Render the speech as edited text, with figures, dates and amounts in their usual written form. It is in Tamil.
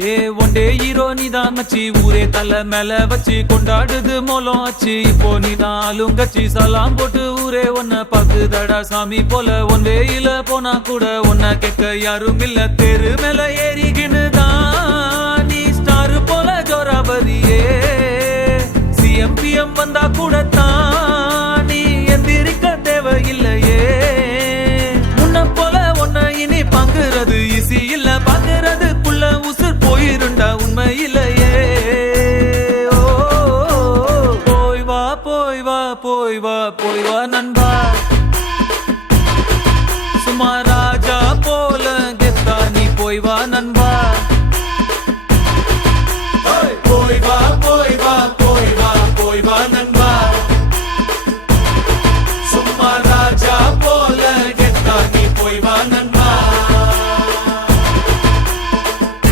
ஏ ஒண்டே ஹீரோ நீதான் மச்சி ஊரே தலை மேல வச்சு கொண்டாடுது மோலம் ஆச்சு இப்போ நீதான் ஆளுங்கச்சி சலாம் போட்டு ஊரே ஒன்ன பாக்குதடா சாமி போல ஒன் வேயில போனா கூட ஒன்ன கேட்க யாரும் இல்ல தெரு மேல ஏறிக்கினுதான் நீ ஸ்டார் போல ஜோராபரியே சிஎம்பிஎம் வந்தா கூட தான் நீ எந்திரிக்க தேவையில்லையே முன்ன போல ஒன்ன இனி பாக்குறது ஈஸி இல்ல பாக்குறதுக்குள்ள உசுர் போயிருண்டா உண்மை இல்லையே போய் வா போய் வா போய் வா போய் வா நண்ப